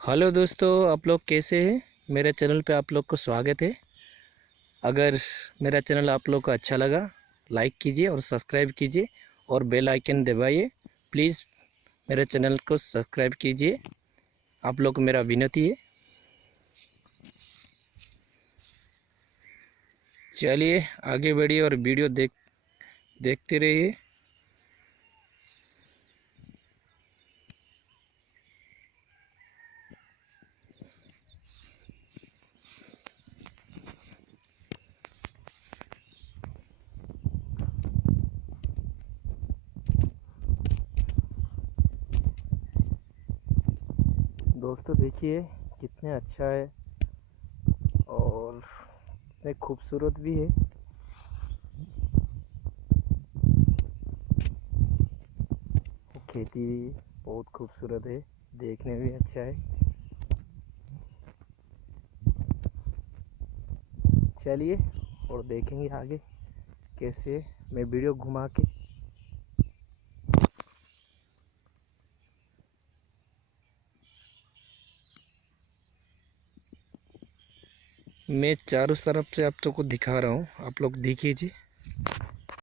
Hello दोस्तों, आप लोग कैसे हैं। मेरे चैनल पे आप लोग को स्वागत है। अगर मेरा चैनल आप लोग को अच्छा लगा, लाइक कीजिए और सब्सक्राइब कीजिए और बेल आइकन दबाइए। प्लीज़ मेरे चैनल को सब्सक्राइब कीजिए, आप लोग को मेरा विनती है। चलिए आगे बढ़िए और वीडियो देखते रहिए। दोस्तों देखिए कितने अच्छा है और कितने खूबसूरत भी है। खेती बहुत खूबसूरत है, देखने में भी अच्छा है। चलिए और देखेंगे आगे कैसे मैं वीडियो घुमा के। मैं चारों तरफ से आप लोग को दिखा रहा हूँ, आप लोग देखिए जी।